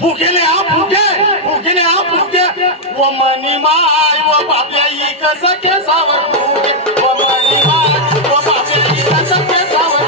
फुकेले हा फुके वो मनी माय वो बाप्या कसं केसावर फुके वो मनी माय वो बाप्या कसं केसावर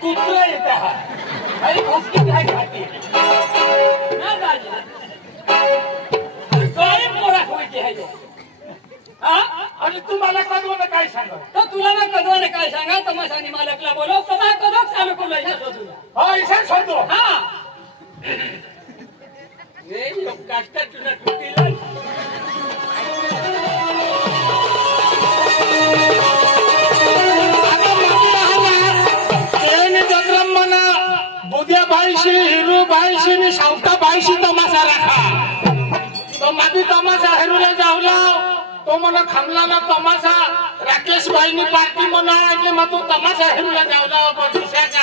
कुत्रा येता है अरे उसकी काय खाती ना दादा काय मोरा होईचे है हां आणि तुम्हाला कदवाने काय सांगा तर तुला ना कदवाने काय सांगा तमाशानी मालकला बोलव तमा कदव चालू करू लायला शोधूया हां इसे शोधो हां ये लोक काष्टा तुला तुटीला बुद्या भाईशी हिरू भाईशी नि सावता भाईशी तमाशा राखा तो मादी तमाशा हेरूला जावला तो मना खामला ना तमाशा राकेश भाई नि पार्टी मना એટલે म तू तमाशा हेरूला जावला बदुशाका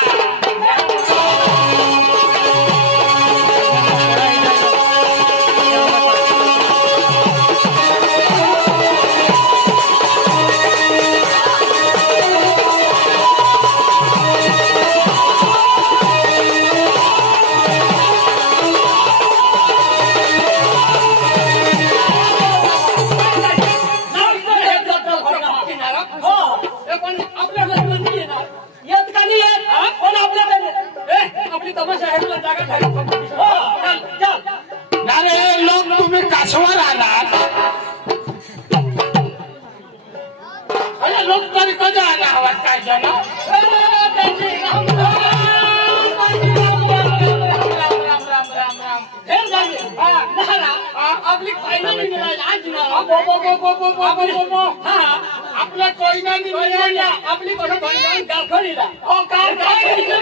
आपल्या कोयनानी मिळाल्या आपली भंजन गारखडीला हो गारखडीला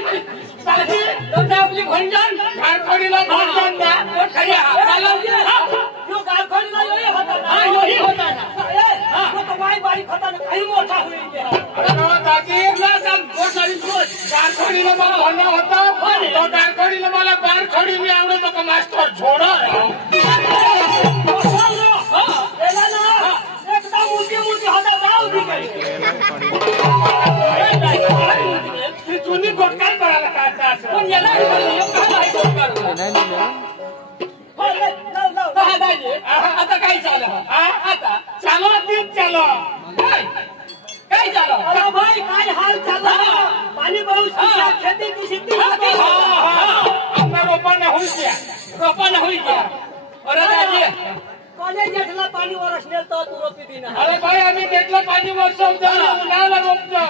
आपली भंजन गारखडीला भंजन द्या खऱ्या यो गारखडीला योही होता ना योही होता ना तो बाई बारी होता ना काही मोठा होईल अरे दादी ना सांग गोसारी सोच गारखडीला मला भंजन होता तो गारखडीला मला गारखडी आवडतो का मास्टर झोडा जुनी गोटकार करायला काढता पण याला आता काय चालू आता चालू तीच चालू काय चालू अरे भाई काय हाल चालू पाणी पाऊस खेती की शेती आपला रोपाने होई गया अरे दादी कॉलेज घेतला पाणी वरसले तर तू रोपी दिना अरे भाई आम्ही घेतला पाणी वरसवतो उन्हाळ्याला रोपतो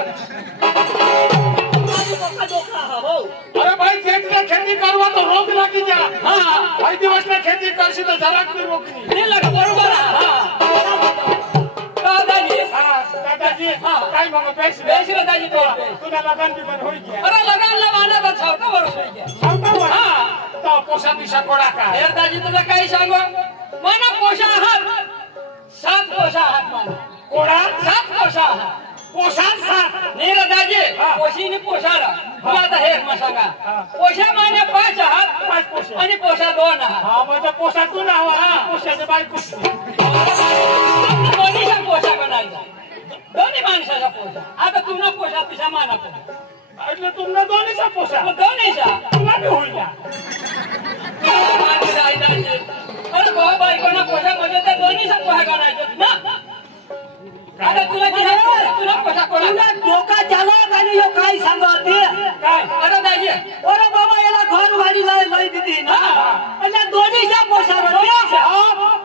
अरे भाई जेठला खेती करवा तो रोग लागी जा हां भाई दिवसला खेती करशी तर जराक मी रोकनी नाही लाग बरोबर दादाजी काय मग पैसे दादाजी तुला लगन बिगन होई गया अरे लगनला मानत छावटा वरस होई गया छावटा हां तो पोसा दिशा कोडा का हे दादाजी तुला काय सांगू माना पोषा आहात 7 पोषा आहात माना कोडा 7 पोषा आहात पोषा 7 नाही रे दाजी पोशीनी पोषाला तुला आता हे सांगा पोषा माने 5 आहात 5 पोषा आणि पोषा 2 आहात हा म्हणजे पोषा तू ना हवा पोषाचे बायको दोन्हीचा पोषा बनायचा दोन्ही माणसाचा पोषा आता तुला पोषा तिचा माना पण એટલે तुमना दोन्हीचा पोषा दोन्हीचा तुला बी होईल अरे बाबा बायकोना पोषा म्हणजे त्या दोन्हीचा पोषा बनायचा ना आता तुला पोषा कोणा डोका चालक आणि यो काय सांगते काय अरे दाजी अरे बाबा याला घर वाडी लई दिदी ना आणि दोन्हीचा पोषा बनायचा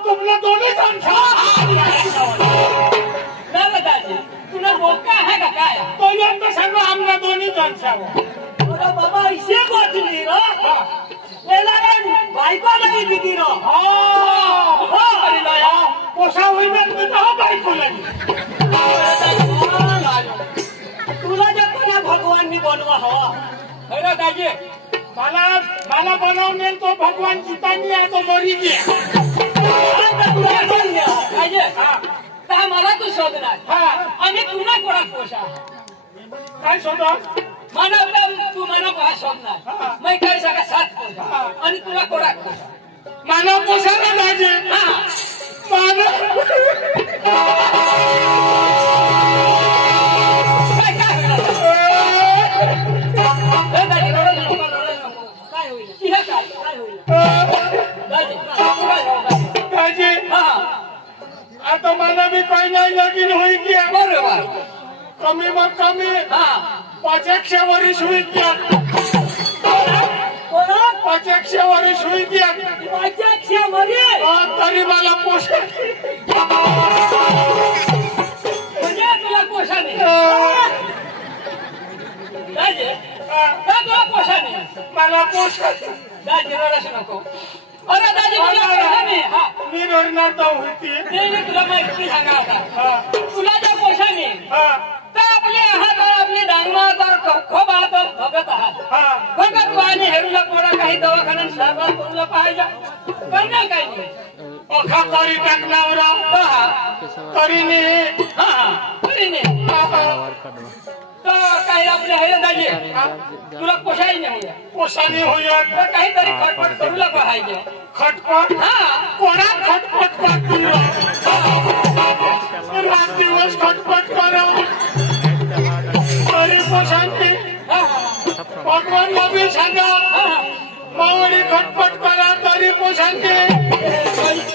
तुमला दोन्ही संख्या ना दाजी तुला डोका आहे का काय तो यंत्र सांगू आमना दोन्ही संख्या अरे बाबा इसे गोतली रो लेला बायको लगी दिदी रो हो अरे लाया पोषा होई ना तुझा बायको लगी तुला जे कोणा भगवाननी बनवा हवा अरे दाजी मला बनवणे तो भगवान सीतानी आहे तो मरी गया मला तू शोधणार आणि तुला कोणा पोषा काय शोधा मला तू मला कोणा शोधणार मी काय सगळा साथ पोषा आणि तुला कोणा पोषा मला पोषायला पाहिजे आता मला भी काही नाही लगीन होई गया बरोबर कमी मग कमी 500 वर्ष हुई गया 500 वर्ष हुई गया 500 वर्ष तरी मला पोषण म्हणजे तुला पोषाने तुला पोषाने मला पोषण दाजी रडायचं नको अरे दाजी तुला पोषाने मी रडणार तर होती मी तुला माहिती सांगा आता तुला ज्या पोषाने तर आपले आहात आपली डांगमा खूप आहात भगत आहात भगत आणि हेरूला पोरा काही दवाखान्यात सहभाग करूला पाहिजे करणार काही नाही अखा करी टाकण्यावर करीने करीने तर काही आपले हे दाजी तुला पोषाही नाही पोषाने होईल तर काहीतरी खटपट करूला पाहिजे खटपट कोणा खटपट करतो रात दिवस खटपट करा तरी पोषाने भगवान नबी सांगा मावळी खटपट करा तरी पोषाने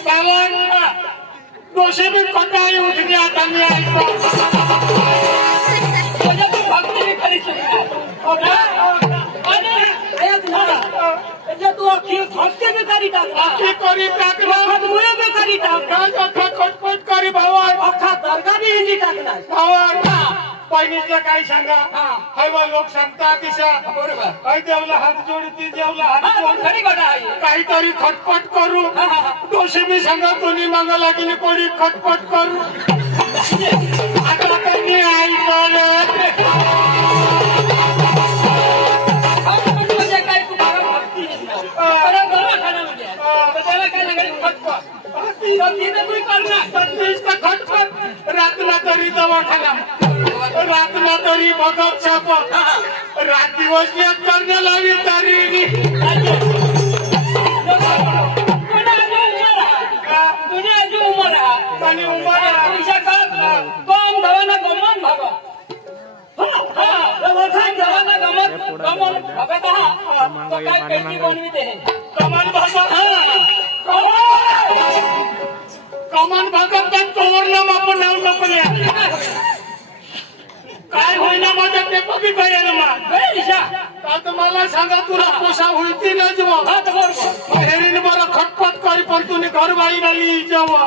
कारण दोषी भी कटाई उठणे आता मी ऐकतो भक्ती करी तू अख्खी भक्ती बी करी टाकला करी टाकला बी करी टाकला खटपट करी भावा अख्खा दर्गा बी हिंदी टाकला भावा पहिलीचं काही सांगा हैवा लोक सांगता किशा बरोबर ऐ देवला हात जोडती देवला हात खरी गोष्ट आहे काहीतरी खटपट करू दोषी बी सांगा तुम्ही मागा लागली कोणी खटपट करू आता त्यांनी म्हणजे काय तुम्हाला भक्ती त्याला काय सांगायचं खटपट रातला तरी दवाखाना रातला तरी भगत छाप रात दिवस एक करण्या लावी तरी आणि कम धवाना गमन भगत गमन भगत काय पेटी बनविते कमन भगत कमन भगत तोरला आपण नाव नपल्या काय होईना माझ्या ते बघी पाहिजे ना आता मला सांगा तुला पोषा होती ना जेव्हा हेरीने मला खटपट करी पण तुम्ही घरवाई नाली जेव्हा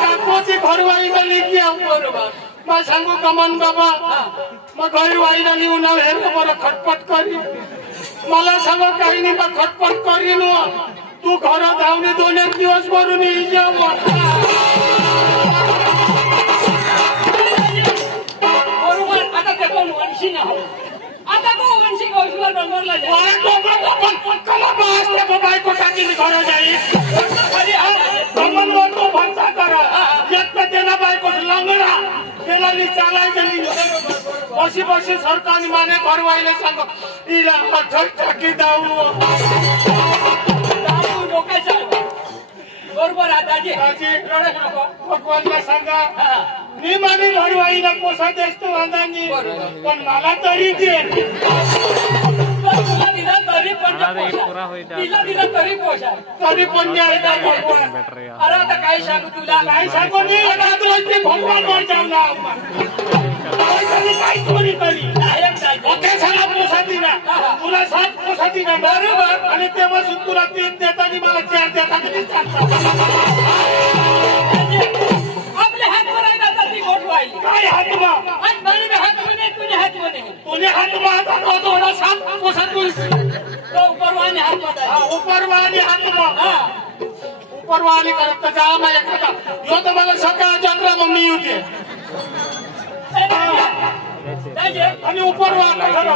काकोची घरवाई नाली बरोबर मग सांगू कमान बाबा मग घरवाई नाली उन्हा हेर मला खटपट करी मला सांगा काही नाही का खटपट करी न तू घरात धावणे 2-1 दिवस भरून येई जेव्हा आता ते कोण वंशी न हो आता तो वंशी कौशला डोंगरला बायको टाकीने घरा जाईल तो भरसा करा एक त्याला बायको लंगडा त्याला चालायचं बशी बशी सरकारने माने भरवायला सांग इला टाकी दाऊ बरोबर दाजी भगवानला सांगा मी माने भरवाईला पोसा देतो अंदानी पण मला तरी दे दिला तरी पोषा तरी पण अरे आता काय सांगू तुला काय सांगू मी भगवान वर जाऊला काय कोणी तरी ओके झाला पोसा दिला तुला 7 पोसा दिला बरोबर आणि तेव्हापासून तुला 3 देतानी मला 4 देतानी आपल्या हातवर आहे का ती गोठवाई काय हातमा आज बरी हात म्हणे तुझे हात म्हणे तुझे हातमा आता थोडा 7 पोसा तू तो उपरवाने हात उपरवाने हातमा उपरवाने करत जा माझ्या खाता यो तर मला सकाळ जत्रा मम्मी होती दाजे आणि ऊपर वा कठोर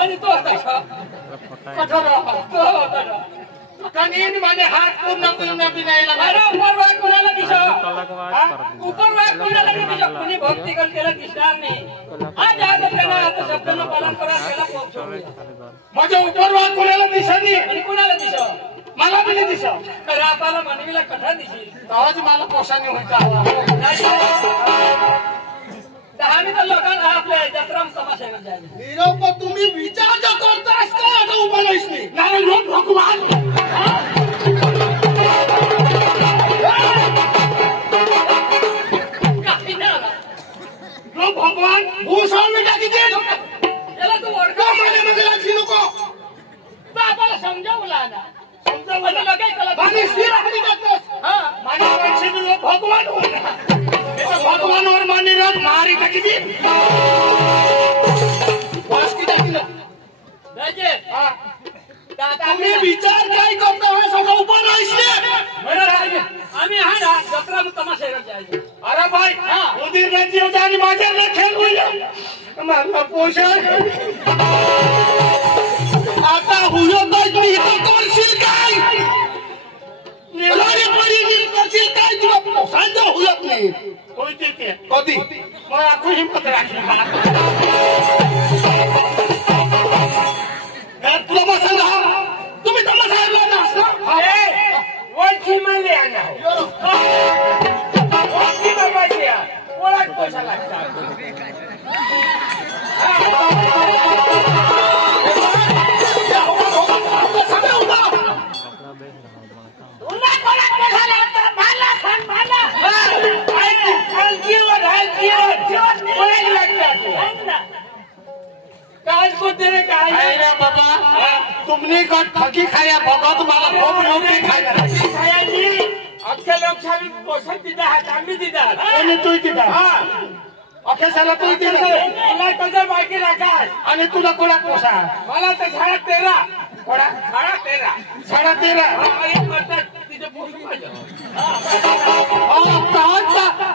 आणि तो कसा कठोर तो कनीन माझे हात पूर्ण पूर्ण बिनायला अरे ऊपर वा कोणाला दिसो ऊपर वा कोणाला दिसो कोणी भक्ती केला दिसणार नाही आज आज आपल्याला आता शब्दांना पालन करा केला पोहोचवूया माझ्या ऊपर वा कोणाला दिसनी आणि कोणाला दिसो मला बी नाही दिसो तर आपल्याला मानवीला कथा दिसेल तेव्हाच मला पोषाने व्हायचा दहावी तर लोकांना आपल्या जत्राम तमाशाला जायला निरोप तुम्ही विचार जो करतास का आता उभा नाहीस नाही लोक भगवान लोक भगवान भूषण में टाकी दे याला तू ओळखा मध्ये लागली नको तर आपल्याला समजावला ना समजावलं लगाय आणि स्थिर आपली टाकतोस हा माझ्या माणसाने लोक भगवान भगवानवर मान्य राहत मारी टाकी दे बस की टाकी राजे हा दादा तुम्ही विचार काय करता हो सगळं उभं नाहीस आम्ही हा ना जत्राम तमाशाला जायचं अरे भाई उदीर राज्य होता आणि माझ्याला खेळ होईल मला पोषण आता हुयो नाही इथं करशील काय नेलारी पडी करशील काय तुला पोषण हुयत नाही होते ते कधी मग आखू हिंमत राखली तुला मग सांगा तुम्ही तमाशा ऐकला ना असं वरची म्हणले ना वरची बाबाची ओळख कशा लागतात तुमने ठगी खाया बघत मला खूप नोकरी खायला अख्ख्या लोकशाही पोषण दिदा आम्ही दिदा कोणी तू दिदा अख्ख्या साला तू दिला तुला कसं बाकी राखा आणि तुला कोणा पोसा मला तर 13.5 कोणा 13.5 तिथे पोषण पाहिजे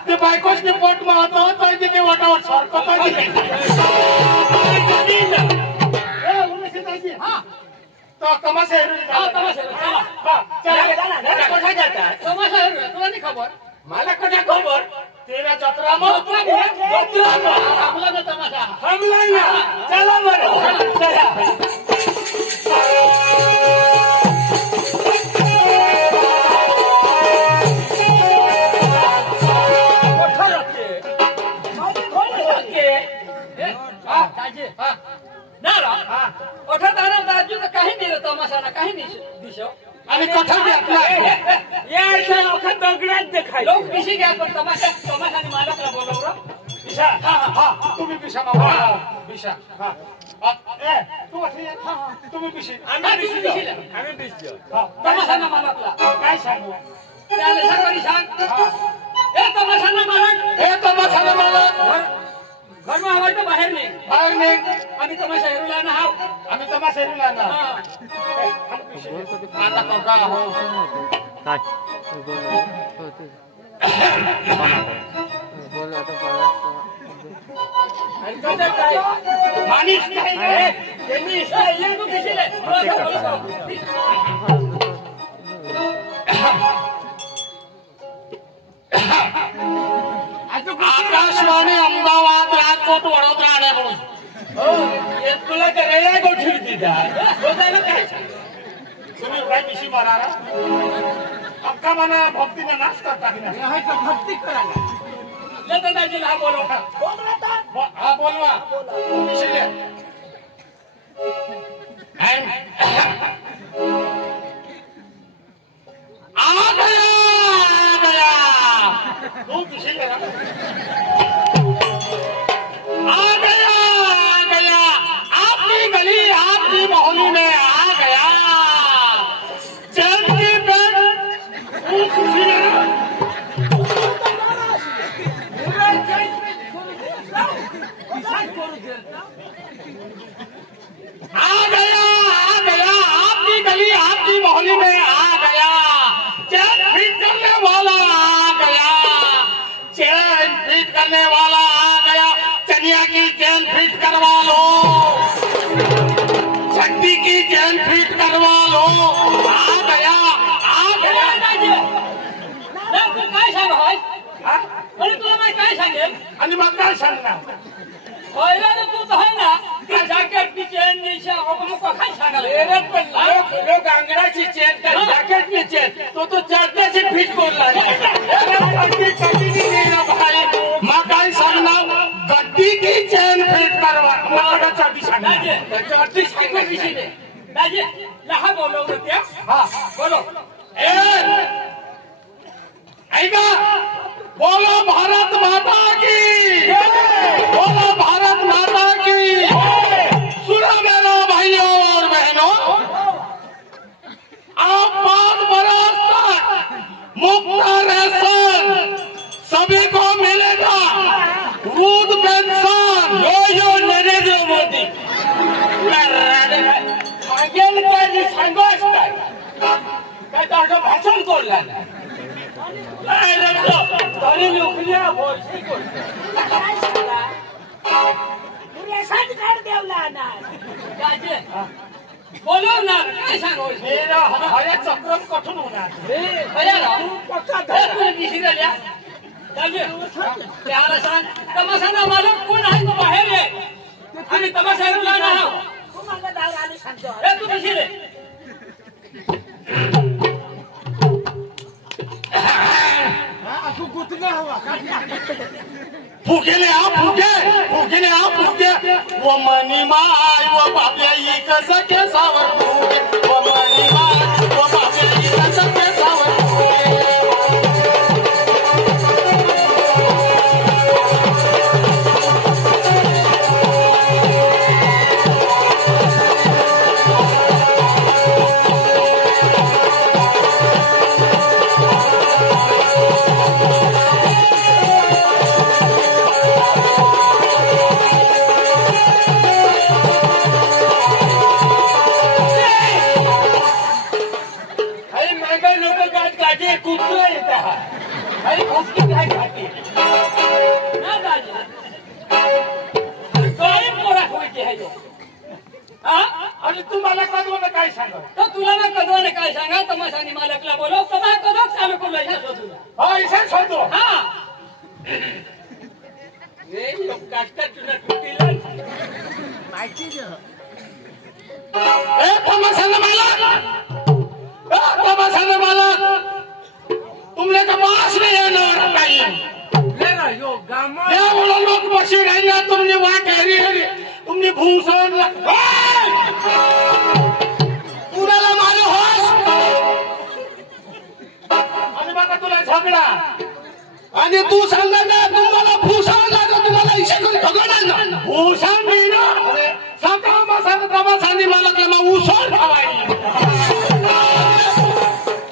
ते बायकोसने पोट मावत पाहिजे ते वाटावर सारखं पाहिजे तो तमाशा खबर मला कशा खबर तेरा जत्रा हमला ना तमाशा हमला ना चला बरं काही नाही तमाशाला काही नाही दिसो आणि कठा लोक पिशी घ्या पण तमाशाने मालकला बोलवलं तुम्ही पिशा पिशा तू तुम्ही पिशी आम्ही पिशी तमाशाना मालकला काय सांगू त्याला सकाळी सांग हे तमाशाना मालक घर में हवाई तो बाहेर नहीं आम्ही तमाशा हेरूला ना हाव आम्ही तमाशा हेरूला ना आता कोका हो काय बोल मानिस नाही त्यांनी स्टाईल तू किसीले आकाशवाणी अहमदाबाद राजकोट वडोदरा आण्याकडून तुला करायला गोठील दिदा काय तुम्ही काय पिशी मारा अक्का मना भक्तीने नाच करता भक्ती करायला लताजीला हा बोलव हा बोलवा पिशीले आ गया तू पिशीले आ गया आपकी गली आपकी मोहल्ली में आ गया चल की आ गया आपकी गली आपकी मोहल्ली में आ गया चैन फिट करने वाला आ गया चैन फिट करने वाला आ गया कन्या की चैन फिट करवा लो, छठी की चैन फिट करवा लो। आ गया काय सांग तुला माहिती काय सांगेल आणि मग काय सांगणार पहिला तू तर आहे ना ती जॅकेटची चेन निशा काय सांगाल लोक अंगणाची चेन त्या जॅकेटची चेन तो चढण्याची फिट बोलला भाई मग काय सांगणार गड्डी की चेन फिट करवा मला चढी सांगणार दाजी लहा बोलवलं त्या हा बोलो ऐका बोलो भारत माता की, बोलो भारत माता की। सुनो मेरा भाइयों और बहनों, आप 5 बरस तक मुफ्त राशन सभी को मिलेगा, वृद्ध पेंशन यो नरेंद्र मोदी सांगेल काय सांगोस काय काय तर भाषण करला तरी लोकल्या बोलवणार काय सांगू हया चक्रम कठून होणार त्याला सांग तमाशाना मालक कोण आहे तो बाहेर ये आणि तमाशा तू कशी रे फुकेले वो मनी माय वो बाब्या कसं केसावर फुके वो मनी माय वो बाब्या कसं केसावर आणि तुम्हाला कधवलं काय सांगा तर तुला ना कधवाने काय सांगा तमाशानी मालकला बोलव तमा कधच चालू करू हा इथे शोधतो हा हे लोक काष्टा तुला तुटीला माहिती तमाशाला मालक तुमने का मास नहीं है ना कहीं लेना यो गामा या बोला लोग बसी रहेंगे तुमने वहां कह रही है तुमने भूसण पुराला मारे होस आणि बघा तुला झगडा आणि तू सांगा ना तुम्हाला भूषण लागत तुम्हाला इशे करून भगवणार ना भूषण नाही ना सकाळ मसाला तमाशानी मला मग उसळ खावायची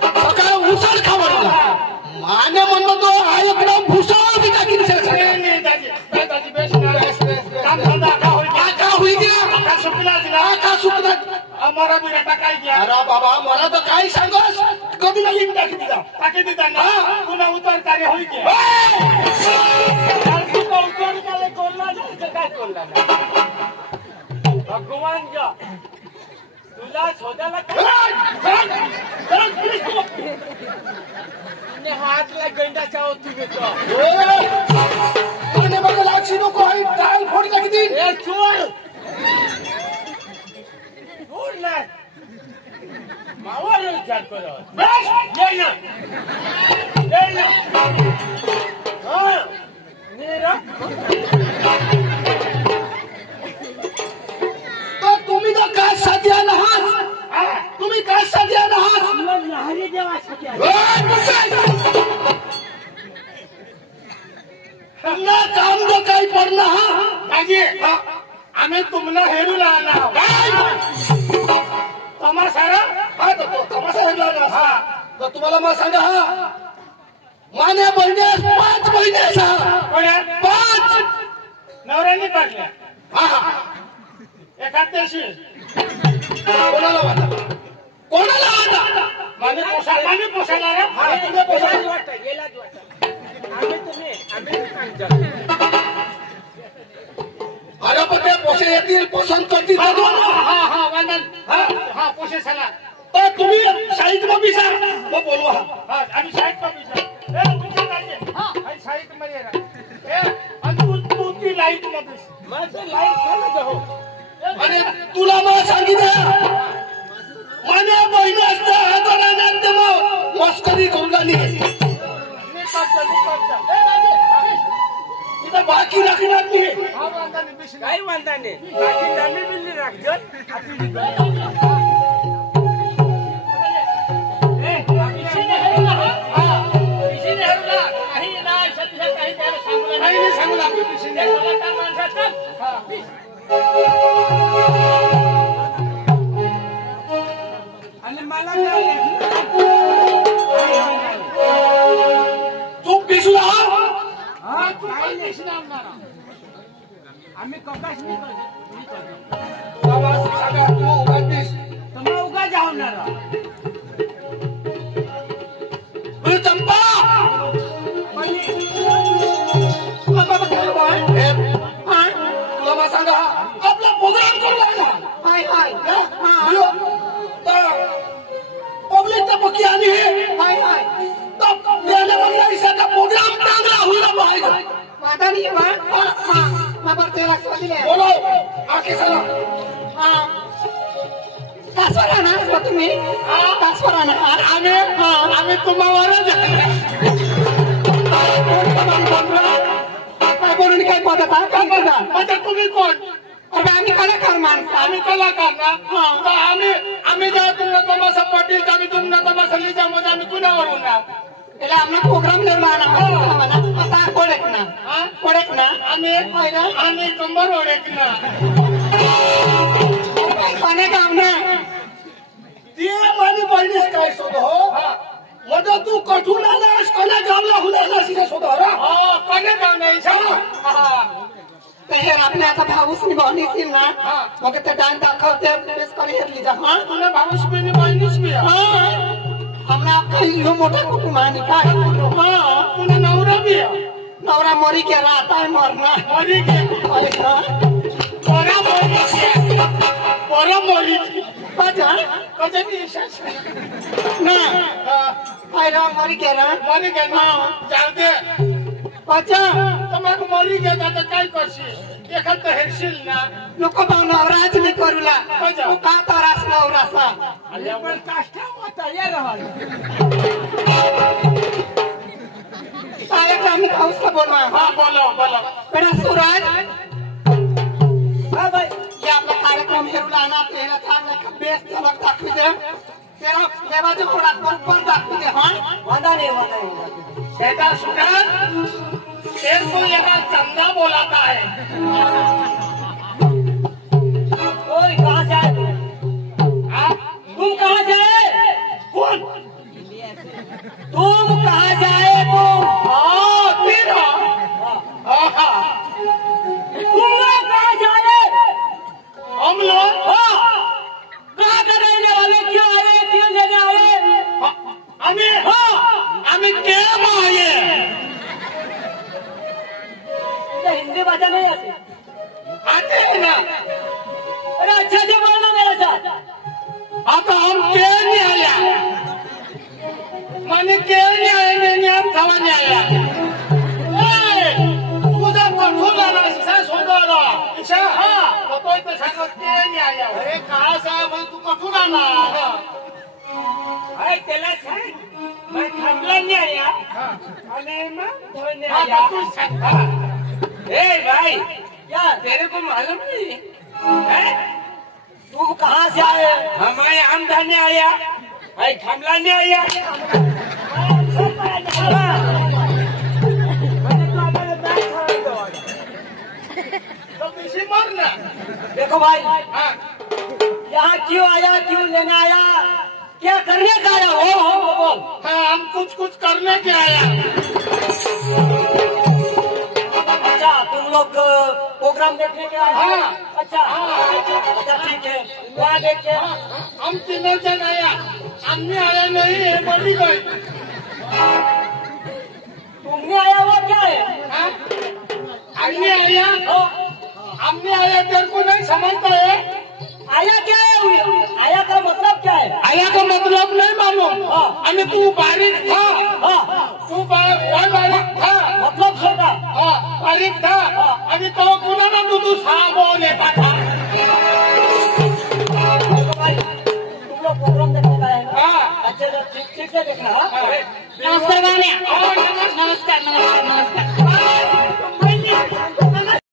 सकाळ उसळ खावायला माने म्हणतो तो हा एकदम भूषण बी टाकी दाजी बेस काम धंदा का होई गया का सुकला हमारा भी बेटा काय गया अरे बाबा मला तो काय सांगोस कधी नाही टाकी दिदा ना पुन्हा उतर कार्य होई गया तू तो उतर काले कोल्ला काय कोल्ला भगवान जा तुला शोधायला हात ला गंडाच्या होती घेतो आणि बघा लाक्षी नको आहे डाल फोडी का किती चोर सोडला मावाला विचार करत तुम्ही तो काय साध्या आहात तुम्ही काय साध्या आहात लहारी देवा तुमला काम जो काही पडलं हा आम्ही तुम्हाला हेरू लागला तमाशाला हा तमाशा हेरू लागला हा तर तुम्हाला मग सांगा हा मान्या बहिण्यास 5 बहिण्यास 5 नवऱ्यांनी काढल्या हा एखाद दिवशी कोणाला वाटा माने पोसायला हा तुम्ही पोसायला वाटतं गेलाच वाटतं आम्ही सांगतो पते पोसे येतील पसंत करतील हा वंदन हा पोसे चला तर तुम्ही शाळेत मग विचार मग बोलवा आणि शाळेत शाळेत मध्ये तू ती लाईट मध्ये आणि तुला मला सांगितलं माझ्या बहिणी असतं मग मस्करी करून आली बाकी राखणार मी काही म्हणता नाही बाकी चालली बिल्ली राखजल आणि मला तू पिसू आम्ही ककाश नाही तुम्हाला उगा जाऊणार चंपा तुला मला सांगा आपला प्रोग्राम करू लागला पब्लिकचा पक्की आणि प्रोग्राम चांगला होईल पाहिजे माझा नाही बोलो आखे चला तासवर राहणार तुम्ही तासवर राहणार आम्ही तुम्हावरच बोलून काय पद्धत काय करता म्हणजे तुम्ही कोण अरे आम्ही कलाकार माणसं आम्ही कलाकार ना आम्ही जेव्हा तुम्हाला तमाशा पडतील आम्ही तुम्हाला तमाशा लिहिजा मध्ये आम्ही कुणावरून ना એટલે અમને પ્રોગ્રામ લેવાનો आता कोडेक ना आम्ही कंबर ओढेक ना कोणे गावना ते माझी बहिणीच काय शोध हो मध्ये तू कठून आलास कोण्या गावला हुलालास इथे शोध कोण्या गाव नाही ते आपले आता भाऊस मी बहिणीच ना मग ते डान्स दाखवते बेस करी हेरली जा हा तुला भाऊस मी बहिणीच मी हमरा कहियो मोठा कुटुंब आणि काय तुला नवरा भी नवरा मरी के रात आहे मरना मरी के पोरा मरी बजा कजनी ना आयरा मरी के ना जाऊ दे बजा तुम्हाला मरी गेला तर काय करशील एखाद हेरशील ना नको भाऊ नवराज मी करूला तू का तरास नवरासा पण काष्टा होता या रहल कार्यक्रम मी खाऊसला बोलवा हा बोलो बेटा सूरज हा भाई ये आपला कार्यक्रम हेरूला ना तेला चांगला बेस झलक दाखवू दे तेरा देवाचे कोणात ऊपर दाखवू दे हा वादा नहीं बेटा सूरज तेरे को यहाँ चंदा बोलाता है ओए कहाँ से आए तुम कहाँ से आए कौन तुम कहाँ से आए तुम तेरा तुम लोग कहाँ से आए हम लोग कहाँ का रहने वाले क्यों आए क्यों लेने आए हमें क्या मांगे हिंदी भाषा नहीं आती आते हैं ना अरे अच्छा से बोलना मेरे साथ आता हम क्या नहीं आया मैंने क्या नहीं आया मैंने हम खावा नहीं आया तुझा कठोर आला सस होता आला अच्छा तो कोई तो सांगो क्या नहीं आया अरे कहाँ से आया तू कठोर आला अरे तेला सांग मैं खामला नहीं आया अरे मैं धोने आया हाँ तू सांग ए भाई क्या तेरे को मालूम नहीं है तू कहाँ से आए हमारे आमदनी आया भाई खामला नहीं आया तो किसी मरना देखो भाई हाँ यहाँ क्यों आया क्यों लेने आया क्या करने का आया हो बोल हाँ हम कुछ करने के आया अच्छा तुम लोग प्रोग्राम देखने के आए हाँ। अच्छा ठीक है वहाँ देख के हम तीनों जन आया हमने आया नहीं है बड़ी गई तुमने आया हुआ क्या है हमने आया हमने आया तेरे को नहीं समझता है। आया क्या है? आया का मतलब क्या है? आया का मतलब नहीं मालूम। अरे तू बारीक था। तू बारीक था मतलब छोटा। बारीक था। अभी तो कुना ना तू सामो लेता था। तुम लोग प्रोग्राम देखने का है? अच्छा ठीक से देखना। नमस्कार नमस्कार नमस्कार नमस्कार।